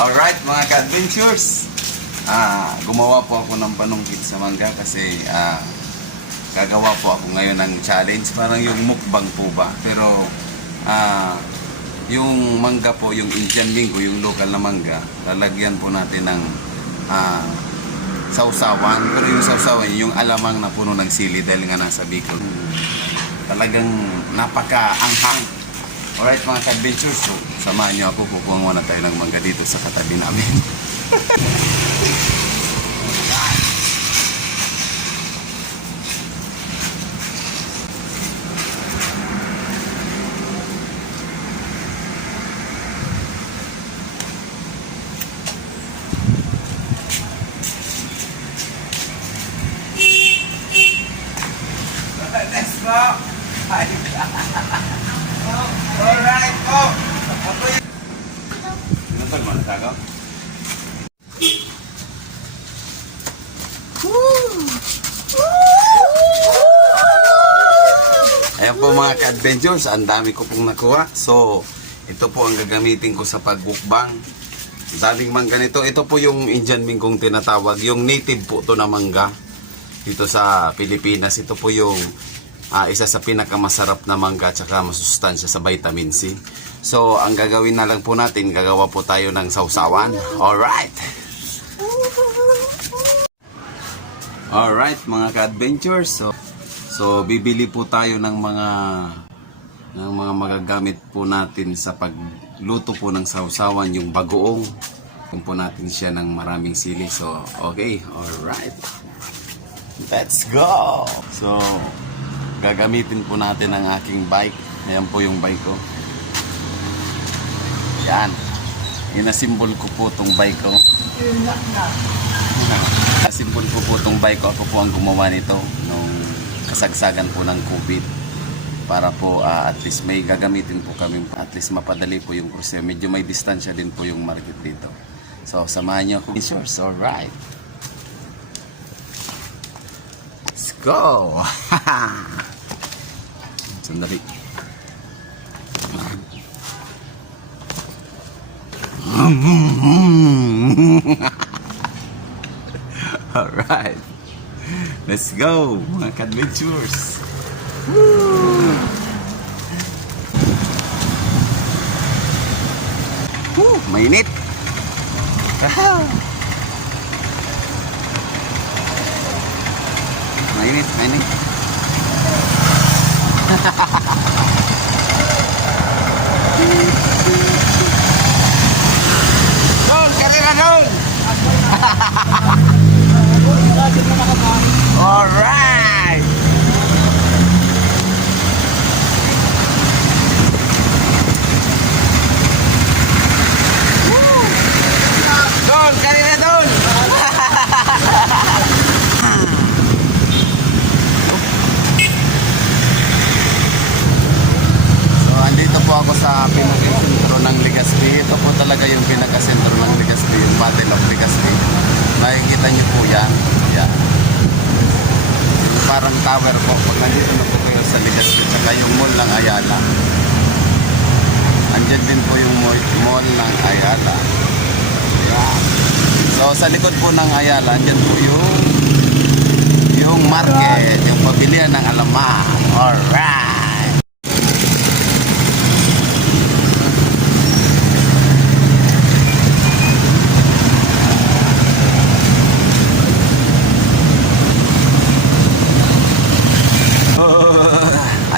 Alright mga ka-adventures, gumawa po ako ng panungkit sa mangga kasi gagawa po ako ngayon ng challenge, parang yung mukbang po ba, pero yung mangga po, yung Indian Mingo, yung local na mangga, lalagyan po natin ng sausawan, pero yung sausawan yung alamang na puno ng sili dahil nga nasa Bicol, talagang napaka-anghang. Alright mga ka-adventures, so samahan nyo ako, kukuha muna tayo ng mangga dito sa katabi namin. Let's go! Alright po! Ako yun! Pinatol mo na tagaw? Ayan po mga ka-adventures, ang dami ko pong nakuha. So, ito po ang gagamitin ko sa pagbukbang. Daming mangga nito. Ito po yung Indian Mingong tinatawag. Yung native po to na mangga dito sa Pilipinas. Ito po yung isa sa pinakamasarap na mangga at saka masustansya sa vitamin C. So, ang gagawin na lang po natin, gagawa po tayo ng sausawan. Alright! Alright mga ka-adventures. So, bibili po tayo ng mga magagamit po natin sa pagluto po ng sausawan, yung bagoong. Kung po natin siya ng maraming sili. So, okay. Alright. Let's go! So, gagamitin po natin ang aking bike. Ayan po yung bike ko. Yan. Inasimbol ko po itong bike ko. Inasimbol ko po itong bike ko. Ako po ang gumawa nito nung kasagsagan po ng COVID. Para po at least may gagamitin po kami. At least mapadali po yung cruise. Medyo may distansya din po yung market dito. So, samahan niyo ako. It's yours. Alright. Let's go! Sandali. Alright. Let's go, mga ka-adventures. Mainit. Mainit, mainit. Don, karera Don. Alright. Don, karera Don. Andito po ako sa pinaka-sentro ng Legazpi. Ito po talaga yung pinaka-sentro ng Legazpi, yung Battle of Legazpi. Nakikita niyo po yan. Yan. Parang tower po. Pag nandito na po kayo sa Legazpi, saka yung mall ng Ayala. Andyan din po yung mall ng Ayala. Yan. So sa likod po ng Ayala, andyan po yung market, yung pabilihan ng alaman. Alright!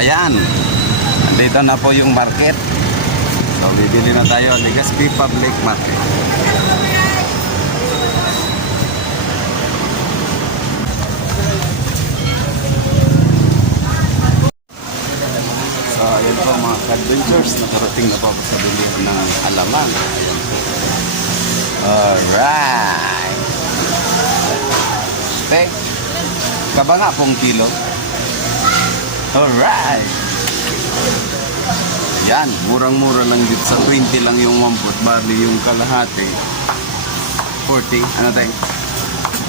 Ayan, dito na po yung market. So, bibili na tayo, Legazpi Public Market. So, ayan po mga ka-adventures, nakarating na po ako sa bilihan ng alaman. Ayan po. Alright. Tek, kabanga pong kilo. Alright. Yan, murang-mura lang dito sa 20 lang yung 1 foot barley, yung kalahati 40. Ano tayo?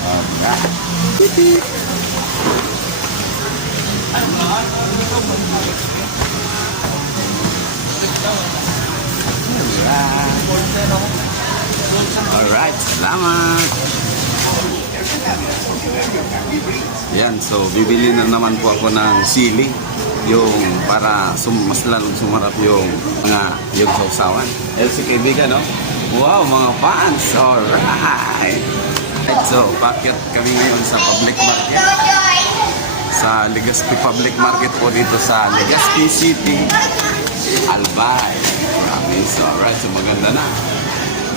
Alright. Alright, salamat. Yan, so bibili na naman po ako ng sili. Yung para mas lalong sumarap yung yung sausawan. Si kaibigan, no? Wow, mga fans! Alright! So, pakyat kami ngayon sa public market. Sa Legazpi Public Market po dito sa Legazpi City, Albay. Promise. Alright, so maganda na.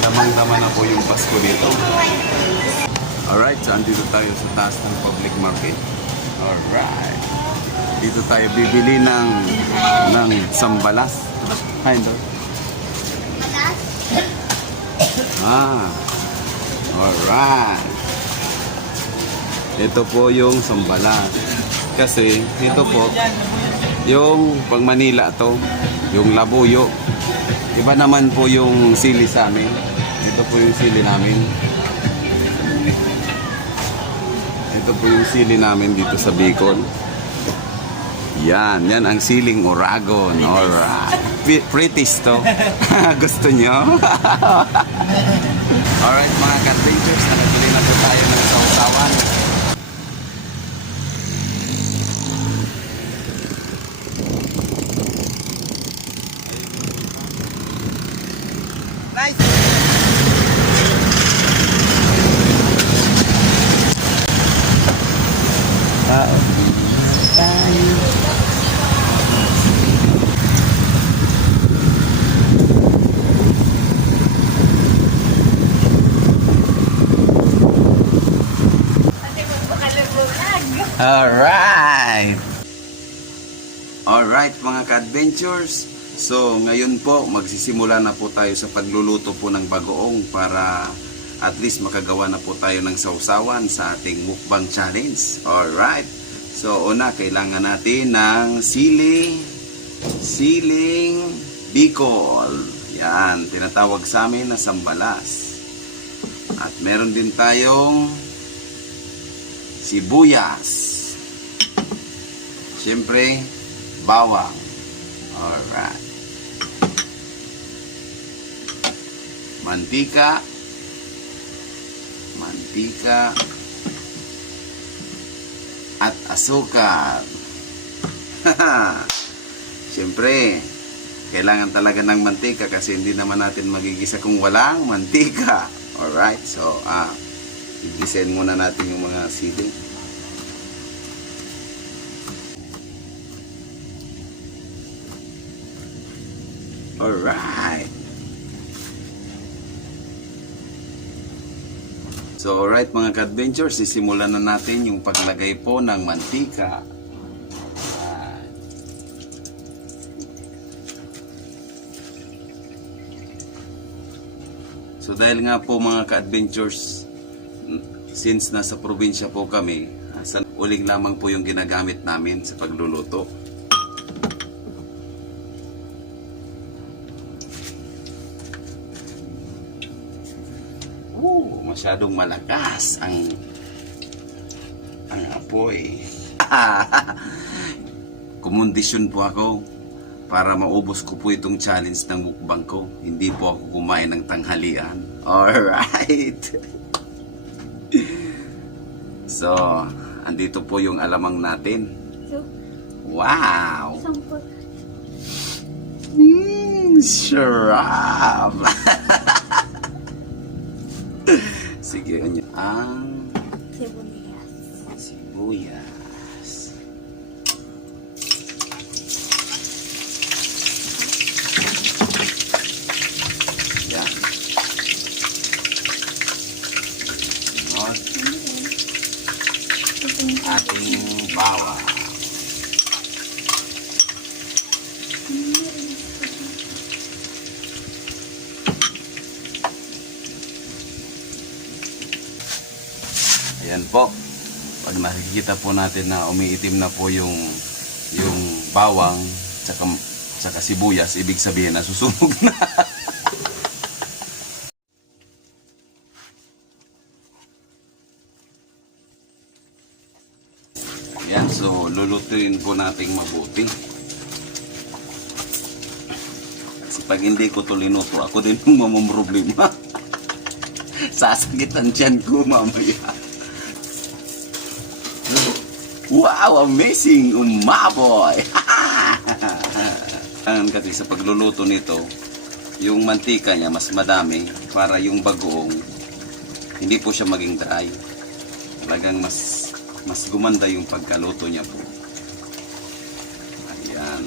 Damang-dama na po yung Pasko dito. Alright, so andito tayo sa taas ng public market. Alright. Dito tayo bibili ng sambalas. Hi, Dor. Alright. Ito po yung sambalas. Kasi ito po, yung pang Manila to, yung labuyo. Iba naman po yung sili sa amin. Ito po yung sili namin. Ito po yung sili namin dito sa Bicol. Yan ang siling Oragon. Alright. Pretties to. Gusto nyo? Alright mga ka-adventures, nakabili na po tayo ng sausawan. Alright! Alright mga ka-adventures. So ngayon po magsisimula na po tayo sa pagluluto po ng bagoong para at least makagawa na po tayo ng sausawan sa ating mukbang challenge. Alright! So una kailangan natin ng siling Bicol. Yan, tinatawag sa amin na sambalas. At meron din tayong sibuyas. Siyempre, bawang. Alright. Mantika. At asukal. Siyempre, kailangan talaga ng mantika kasi hindi naman natin magigisa kung walang mantika. Alright, so, i-design muna natin yung mga sili. Alright. So, alright mga ka-adventures, sisimulan na natin yung paglagay po ng mantika. So, dahil nga po mga ka-adventures, since nasa probinsya po kami, uling lamang po yung ginagamit namin sa pagluluto. Masyadong malakas ang apoy. Kumondisyon po ako para maubos ko po itong challenge ng mukbang ko. Hindi po ako kumain ng tanghalian. Alright. So, andito po yung alamang natin. Wow! Sarap! Sige, ang sibuyas. Yan. Ating bawang. Ayan po. Pag nakikita po natin na umiitim na po yung bawang tsaka sibuyas, ibig sabihin na susunog na. Ayan, so lulutuin po natin mabuti. Kasi pag hindi ko ito linuto, ako din yung mamumroblema. Sasakit ang tiyan ko mamaya. Wow, amazing! Umaboy! Ang kasi sa pagluluto nito, yung mantika niya mas madami para yung bagoong hindi po siya maging dry. Talagang mas gumanda yung pagkaluto niya po. Ayan.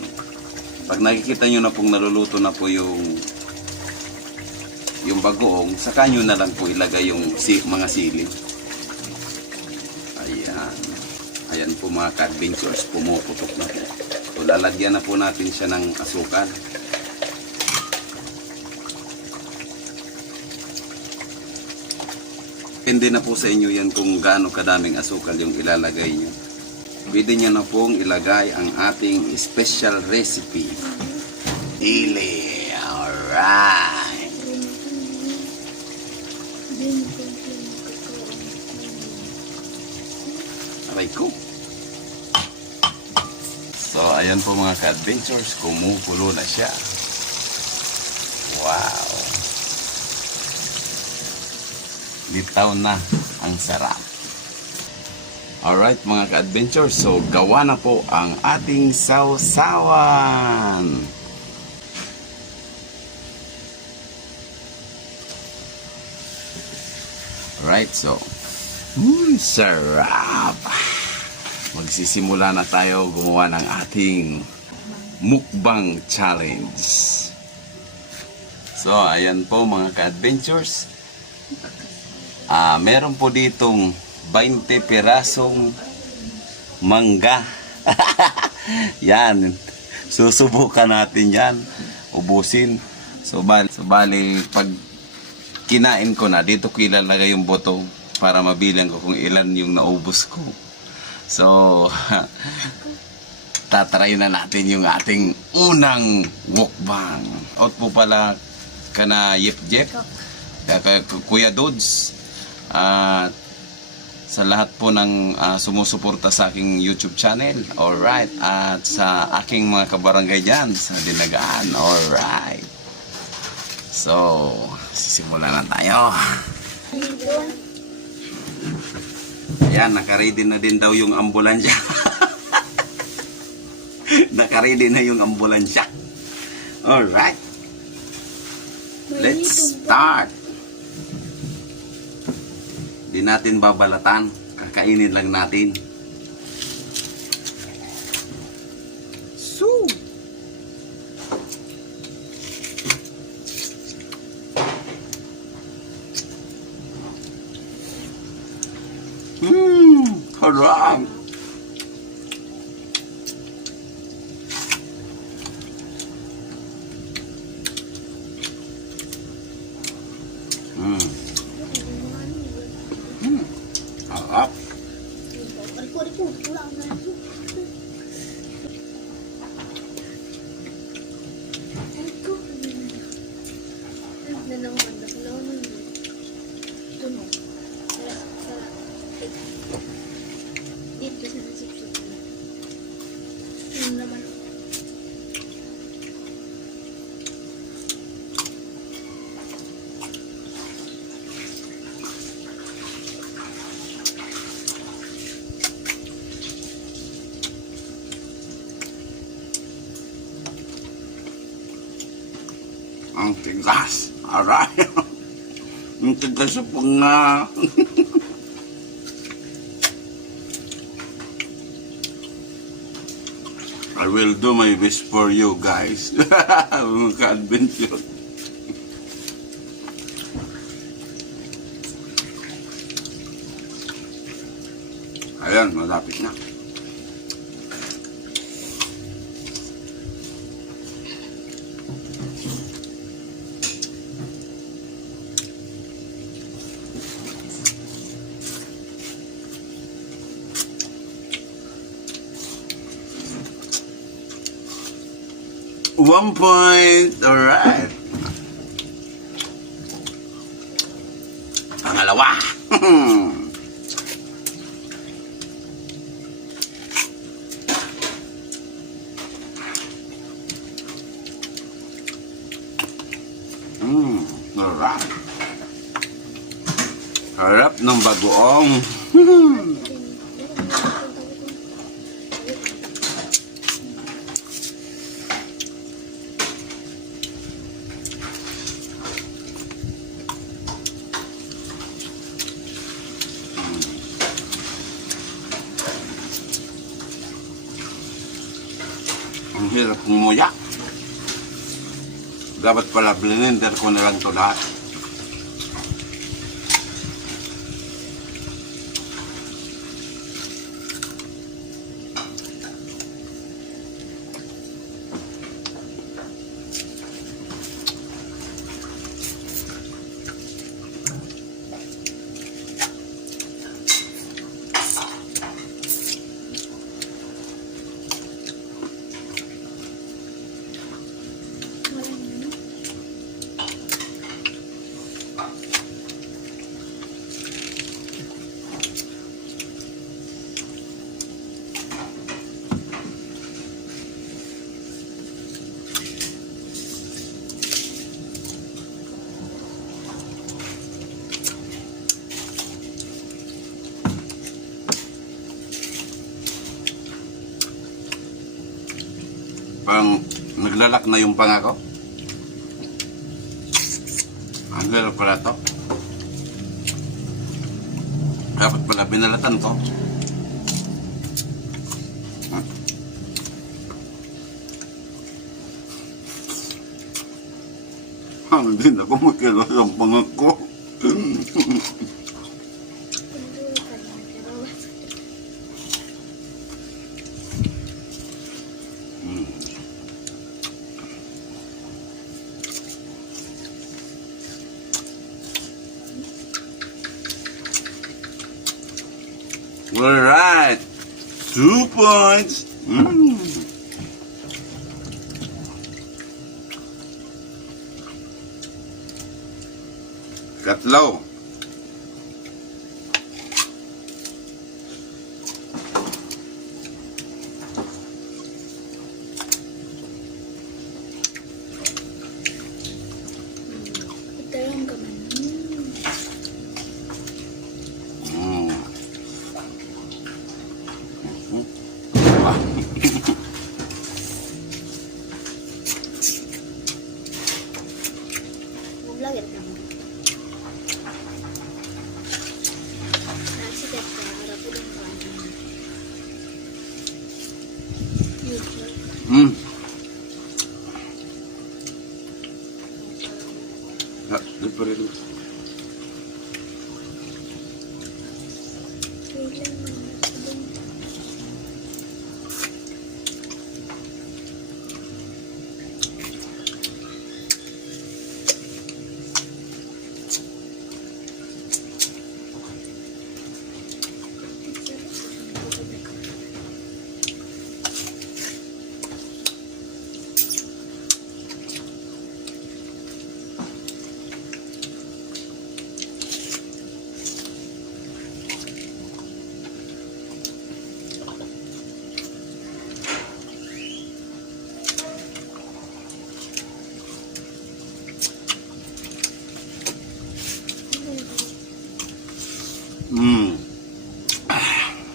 Pag nakikita nyo na pong naluluto na po yung bagoong, saka nyo na lang po ilagay yung mga sili. Ayan. Ayan po mga ka-adventures, pumuputok na po. So, lalagyan na po natin siya ng asukal. Hindi na po sa inyo yan kung gaano kadaming asukal yung ilalagay nyo. Pwede nyo na pong ilagay ang ating special recipe. Ili. Alright. Aray ko. So, ayan po mga ka-adventures, kumukulo na siya. Wow! Litaw na, ang sarap. Alright mga ka-adventures, so gawa na po ang ating sausawan. Alright, so, sarap! Magsisimula na tayo gumawa ng ating mukbang challenge. So, ayan po mga ka-adventures. Meron po ditong 20 pirasong mangga. Yan. Susubukan natin yan. Ubusin. So, bali, pag kinain ko na, dito ko ilalagay yung botong para mabilang ko kung ilan yung naubos ko. So, tatry na natin yung ating unang mukbang. Out po pala kana Yep, Kuya Dudes. At sa lahat po ng sumusuporta sa aking YouTube channel. Alright. At sa aking mga kabarangay dyan sa Dinagaan. Alright. So, sisimulan na tayo. Ayan, nakaready na din daw yung ambulansya. Nakaready na yung ambulansya. Alright. Let's start. Di natin babalatan. Kakainin lang natin. So. Harap. Harap. Dito sa nasipsip na. Yun naman. Ang tigas. Aray. Ang tigas sa panga. I will do my best for you guys. Mga ka-adventure. Ayan, malapit na. One point. Alright. Pangalawa. Alright. Harap ng bagoong. Ang hirap ngumuya. Dapat pala blender ko na lang ito lahat. Parang naglalak na yung pangako. Ang hirap pala to. Dapat pala binalatan ko. Hindi na ako makilos ang pangako. Alright, 2 points. Katlo. Italang ka man. Lagi lang. Nasi kata harap ulang kanan. Di pa rin.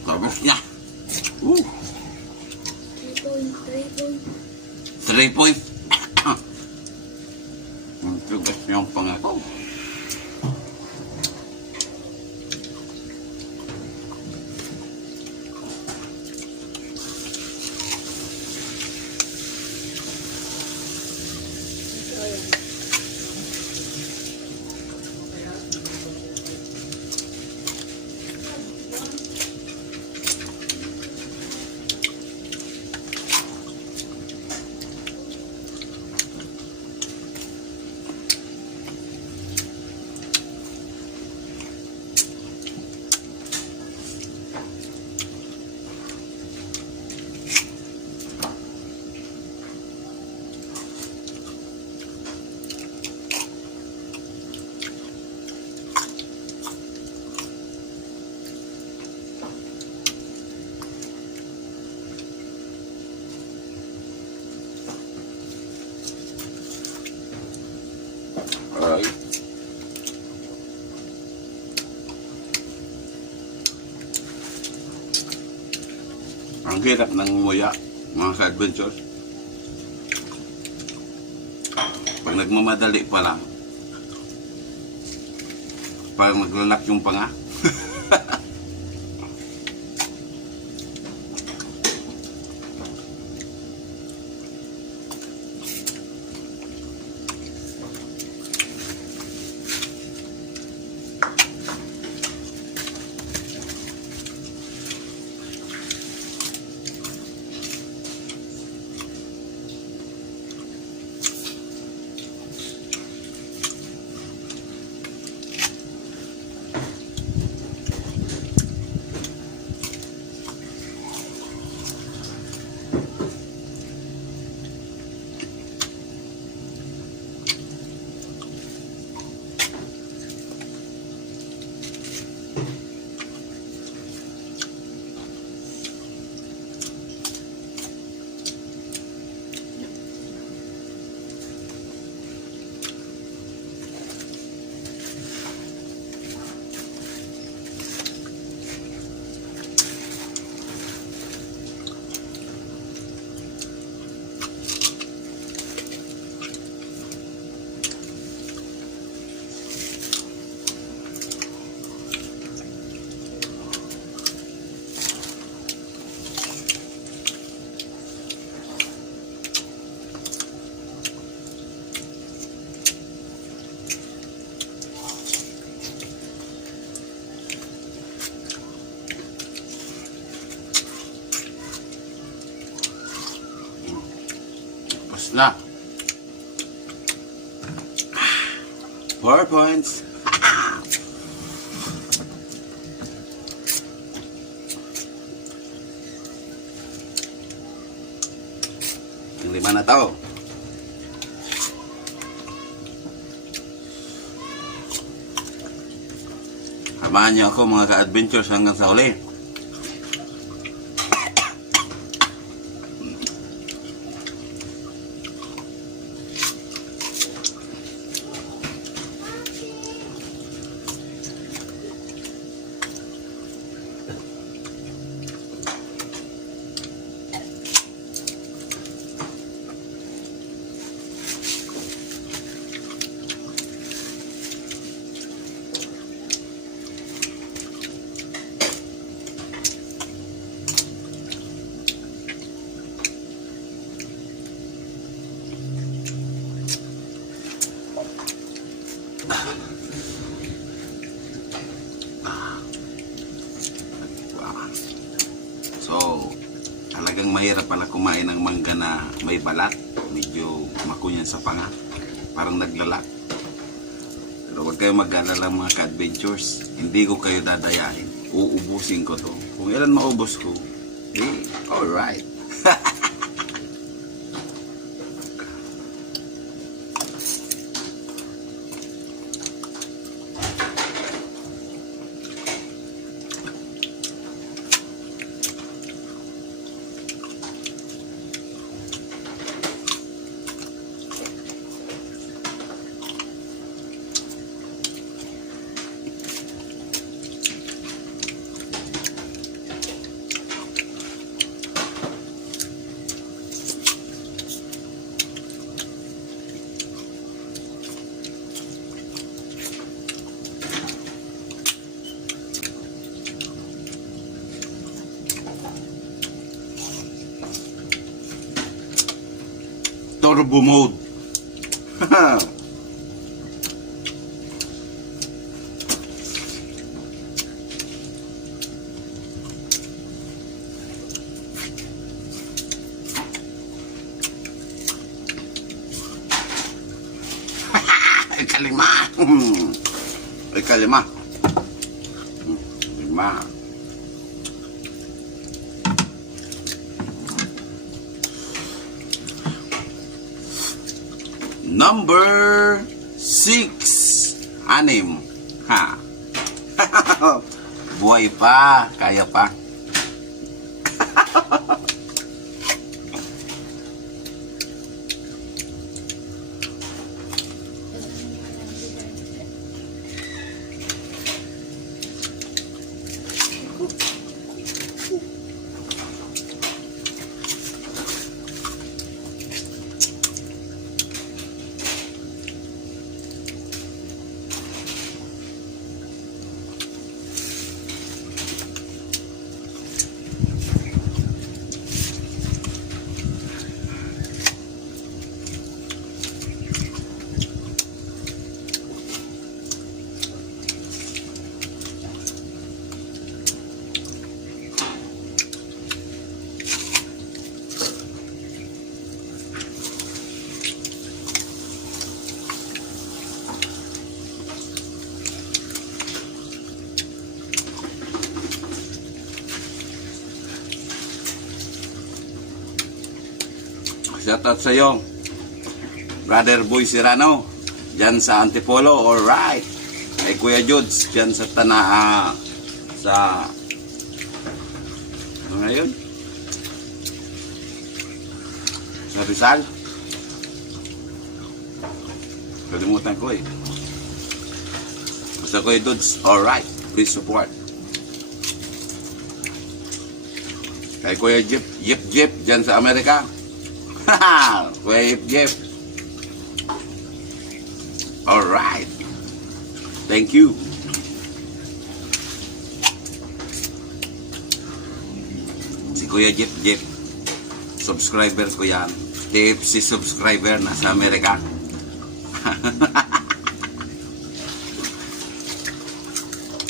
Tapos niya. 3 point. Ang tugas niyang pangako. Ang hirap ng nguya, mga ka-adventures. Pag nagmamadali pa lang, pag maglalak yung panga. Tapos na. 4 points. Ang 5 na to. Samahan niyo ako mga ka-adventures hanggang sa uli. So, talagang mahirap pala kumain ng mangga na may balat. Medyo makunyan sa panga. Parang naglalak. Pero huwag kayo mag-alala mga ka-adventures. Hindi ko kayo dadayain. Uubusin ko to. Kung ilan maubos ko, alright. Turbo mode. Kalima. Kalima. 5. Number 6. 6. Ha. Buhay pa. Kaya pa. Shoutout sa iyo, Brother Boy Serrano, dyan sa Antipolo, alright. Kay Kuya Judes, dyan sa sa ano ngayon? Sa Rizal. Kalimutan ko eh. Basta Kuya Judes, alright. Please support. Kay Kuya Jeep, dyan sa Amerika. Haha! Kuya Jeep. Alright. Thank you. Si Kuya Jeep. Subscriber ko yan. KFC subscriber na sa Amerika.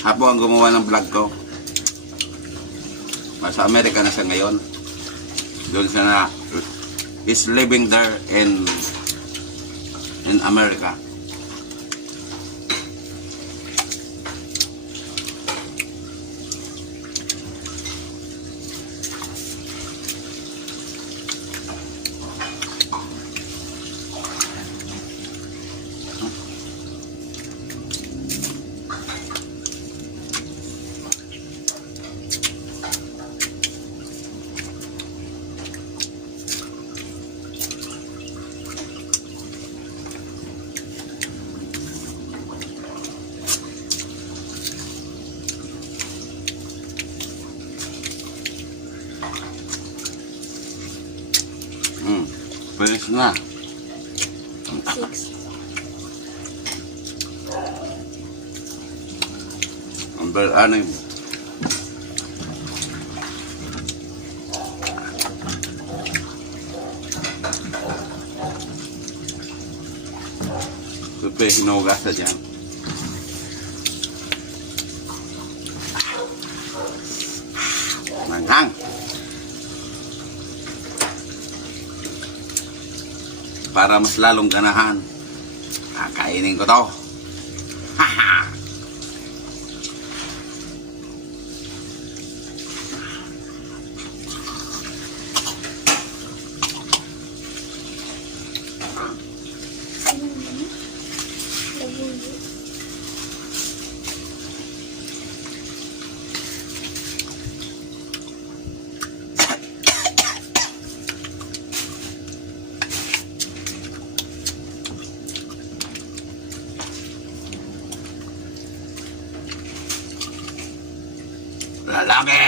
Hapo ang gumawa ng vlog ko. Sa Amerika na siya ngayon. Doon siya na is living there in America. Finish na. 6. Number 6. Supe, hinugas na dyan. Manghang. Para mas lalong ganahan, kakainin ko to. Haha! Lalaki!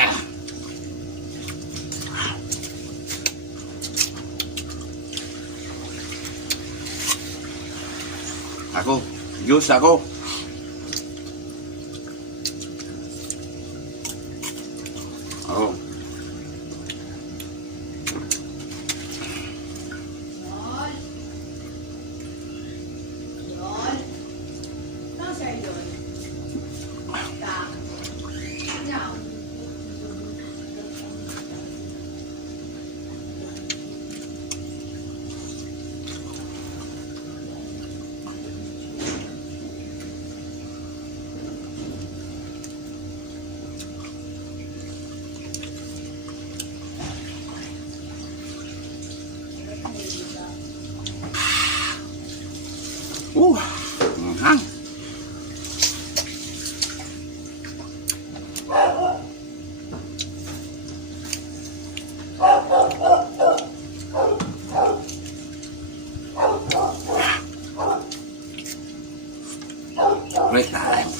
Ako, juice ako. Ako. Hang. Great time.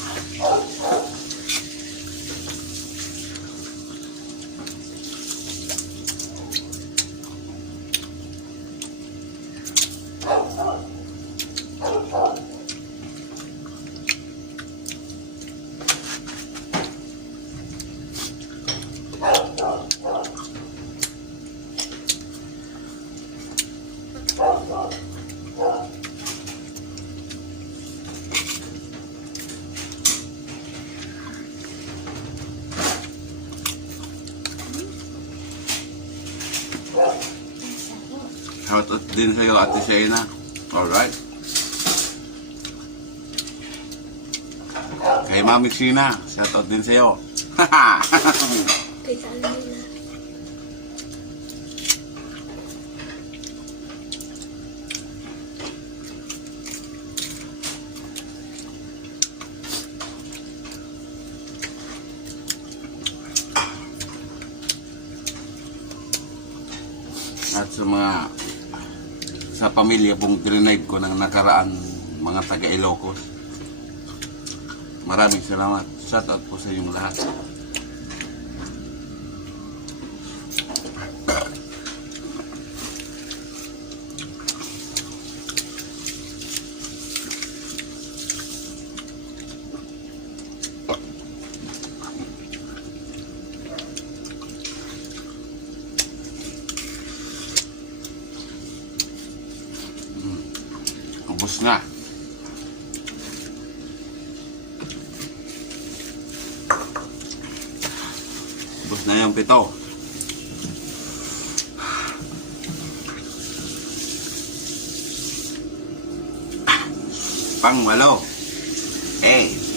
Shoutout din sa'yo, Ate Shayna. Alright. Kay Mami Shina, shoutout din sa'yo. Kay Salmina. At sa pamilya pong trinide ko ng nakaraan, mga taga Ilocos. Maraming salamat. Shout out po sa inyong lahat. Ubus na. Ubus na yung pito. Pang-walo. Eh.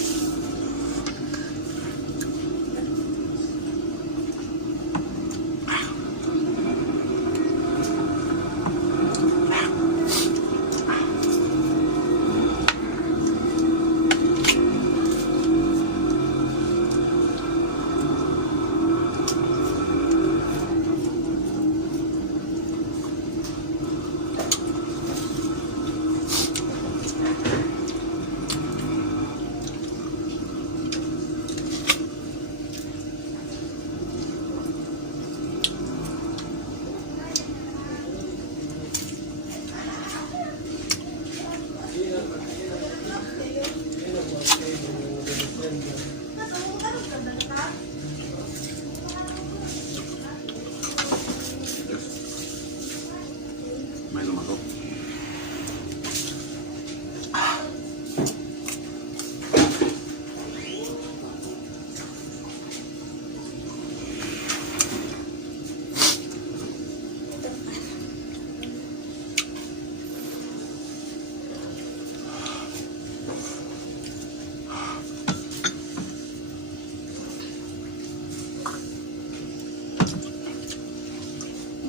May lumago.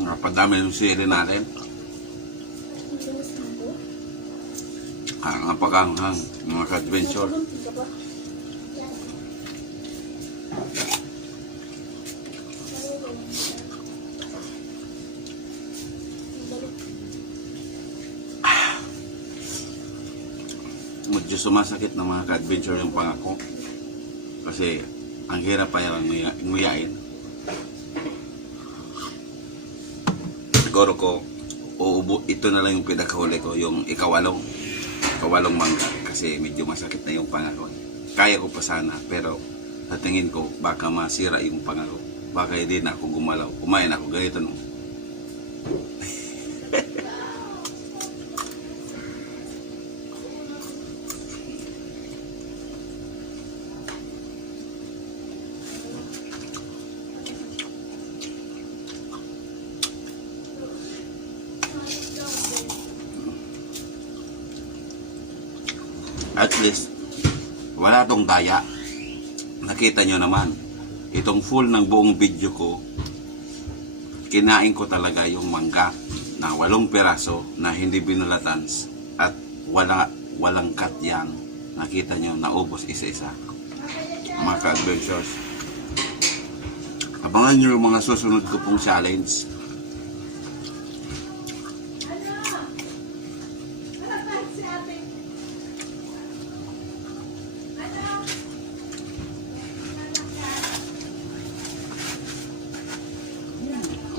Napadami yung sili natin. Ang pakanghang, mga ka-adventure. Medyo sumasakit ng mga ka-adventure yung pangako. Kasi ang hirap pa yung nguyain. Siguro ko, ito na lang yung pinakahuli ko, yung ikawalong mangga. Kasi medyo masakit na yung pangako. Kaya ko pa sana, pero sa tingin ko, baka masira yung pangako. Baka hindi na ako gumalaw. Kumain ako, ganito no. At least, wala tong daya. Nakita nyo naman, itong full ng buong video ko, kinain ko talaga yung mangga na 8 piraso na hindi binulatan at walang cut yan. Nakita nyo, naubos isa-isa. Mga ka-adventures. Abangan nyo yung mga susunod ko pong challenge.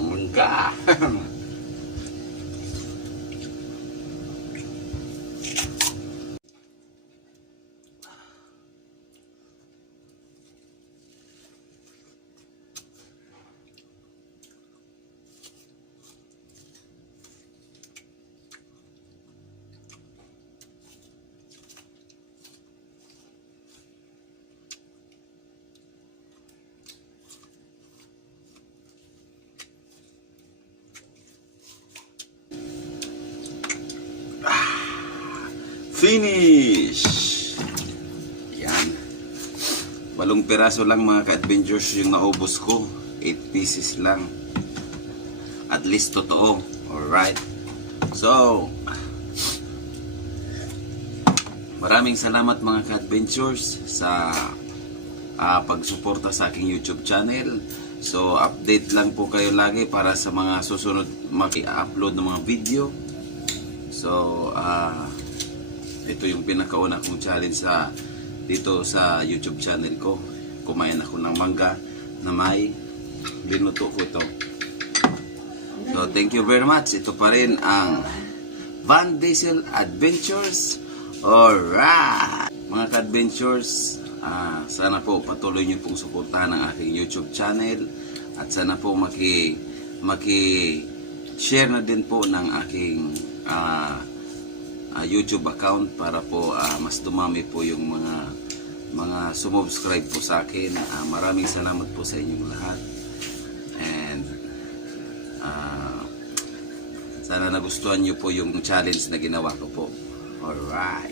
Mangga. Finish! Yan. 8 piraso lang mga ka-adventures yung naubos ko. 8 pieces lang. At least totoo. Alright. So, maraming salamat mga ka-adventures sa pagsuporta sa aking YouTube channel. So update lang po kayo lagi para sa mga susunod maki-upload ng mga video. So ito yung pinakauna kong challenge dito sa YouTube channel ko. Kumain ako ng mangga na may binuto ko ito. So thank you very much. Ito pa rin ang Van Diesel Adventures. Alright! Mga ka-adventures, sana po patuloy niyo pong suportahan ang aking YouTube channel at sana po maki-share na din po ng aking YouTube account para po mas dumami po yung mga sumubscribe po sa akin. Maraming salamat po sa inyong lahat. And sana nagustuhan niyo po yung challenge na ginawa ko po. Alright.